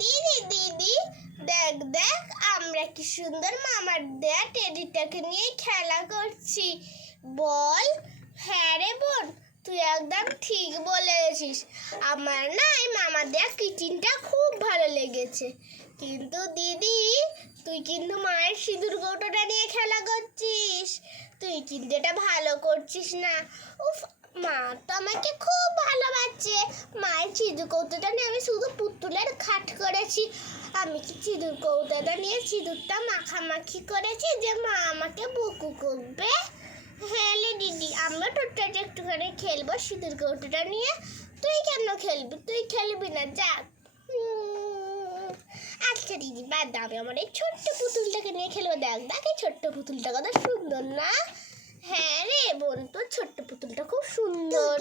দিদি দিদি, দেখ দেখ, আমরা কি সুন্দর মামার দেয়া টেডিটাকে নিয়ে খেলা করছি। বল হ্যাঁ রে বোন, তুই একদম ঠিক বলেছিস। আমার না এই মামার দেয়া কিচিনটা খুব ভালো লেগেছে। কিন্তু দিদি, তুই কিন্তু মায়ের সিঁদুর কৌটোটা নিয়ে খেলা করছিস। তুই কিন্তু এটা ভালো করছিস না। উফ মা তো আমাকে খুব ভালোবাসছে মায়ের সিঁদুর কৌটোটা নিয়ে আমি শুধু পুতুলের খাট করেছি। আমি কি সিঁদুর কৌটোটা নিয়ে সিঁদুরটা মাখামাখি করেছি যে মা আমাকে বকু করবে? হ্যাঁ দিদি, আমরা টোটাটা একটুখানি খেলব সিঁদুর কৌটোটা নিয়ে। তুই কেন খেলবি? তুই খেলবি না যা আচ্ছা দিদি, বাদ দাও। আমি আমার এই ছোট্ট পুতুলটাকে নিয়ে খেলব। দেখ দেখ এই ছোট্ট পুতুলটা কত সুন্দর না? হ্যাঁ রে বোন তোর ছোট্ট পুতুলটা খুব সুন্দর।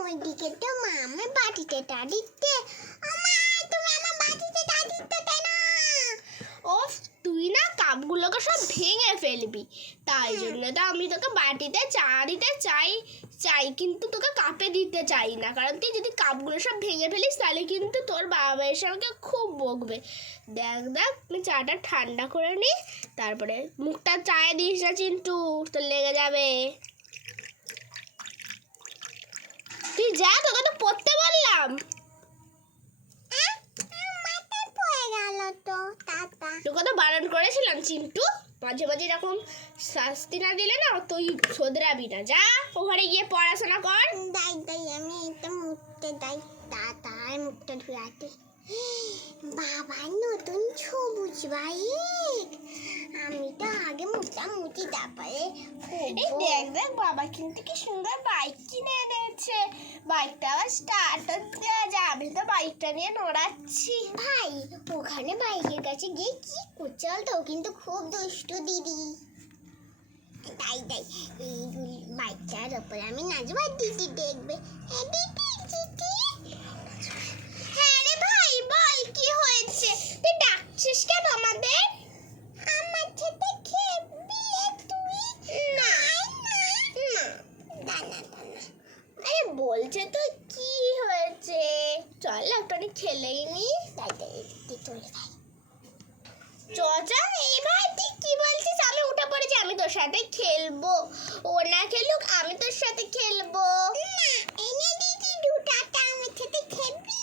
ওইদিকে তো মামা বাটিতে তা দিচ্ছে। কাপগুলোকে সব ভেঙে ফেলবি। তাই জন্য তো আমি তোকে বাটিতে চা দিতে চাই। চাই কিন্তু তোকে কাপে দিতে চাই না। কারণ তুই যদি কাপগুলো সব ভেঙে ফেলিস তাহলে কিন্তু তোর বাবা এসে আমাকে খুব বকবে। দেখ দেখ আমি চাটা ঠান্ডা করে নি তারপরে মুখটা চায়ে দিস না চিন্টু তোর লেগে যাবে। তুই যা তোকে তো পড়তে বললাম। তোকে তো বারণ করেছিলাম চিন্টু। মাঝে মাঝে এরকম শাস্তি না দিলে না তুই শোধরাবি না। যা ওখানে গিয়ে পড়াশোনা কর। দাই দাই আমি এটা মুখতে দাই তাতার মুখটা ধুয়াতে বাবা নতুন সবুজ বাইক আমি তো আগে মুখটা মুটি তারপরে দেখ দেখ বাবা কিন্তু কি সুন্দর বাইক কিনে এনেছে বাইকটা আবার স্টার্ট দেওয়া যায় আমি তো বাইকটা নিয়ে নড়াচ্ছি। ভাই, ওখানে বাইকের কাছে গিয়ে কি করছে তো কিন্তু খুব দুষ্টু দিদি। তাই তাই, এই বাইকটার ওপরে আমি নাচবো দিদি দেখবে। দিদি হ্যাঁ রে ভাই বল কি হয়েছে তুই ডাকছিস কেন আমাদের আমার সাথে খেলবি তুই না না না দানা দানা আরে বলছে তো কি হয়েছে? চল একটু খেলেই নি। তাই চলে যাই। চচা এই ভাই তুই কি বলছিস? আমি উঠে পড়েছি আমি তোর সাথে খেলব। ও না খেলুক আমি তোর সাথে খেলব। না এনে দিদি দুটাটা আমার সাথে খেলবি?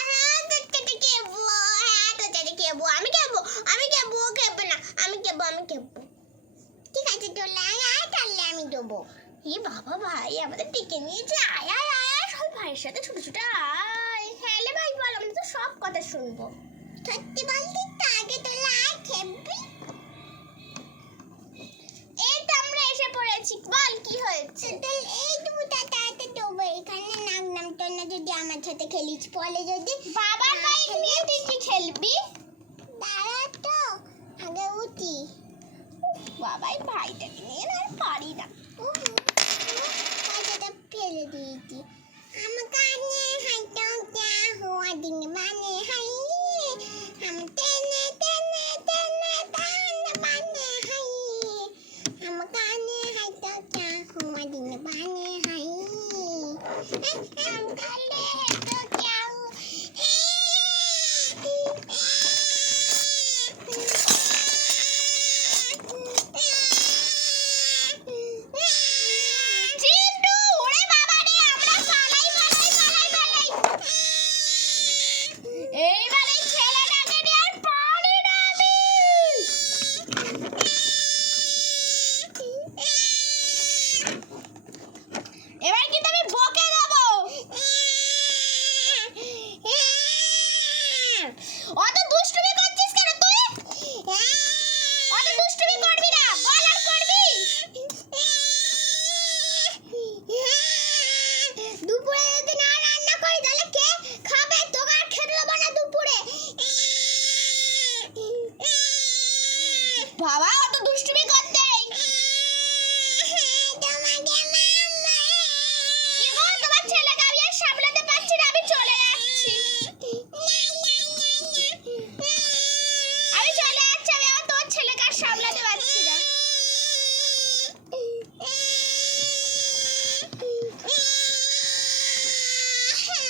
হ্যাঁ তোর সাথে খেলব। হ্যাঁ তোর সাথে খেলব। আমি খেলব আমি খেলব ও খেলবে না। আমি খেলব আমি খেলব। ঠিক আছে চলে আয় আয় তাহলে আমি দেবো। এই বাবা ভাই আমাদের ডেকে নিয়েছে আয় আয় আয় আয় সব ভাইয়ের সাথে ছোট ছোট আয়। হ্যাঁ ভাই বল আমি তো সব কথা শুনব। সত্যি বলতে আগে তোলে আয় খেলবি এই তো আমরা এসে পড়েছি। বল কি হয়েছে? এই দেবো এখানে নাম নাম না যদি আমার সাথে খেলিস পরে যদি বাবার বাইক নিয়ে তুই কি খেলবি? দাঁড়া তো আগে উঠি। বাবাই ভাইটাকে Kalle,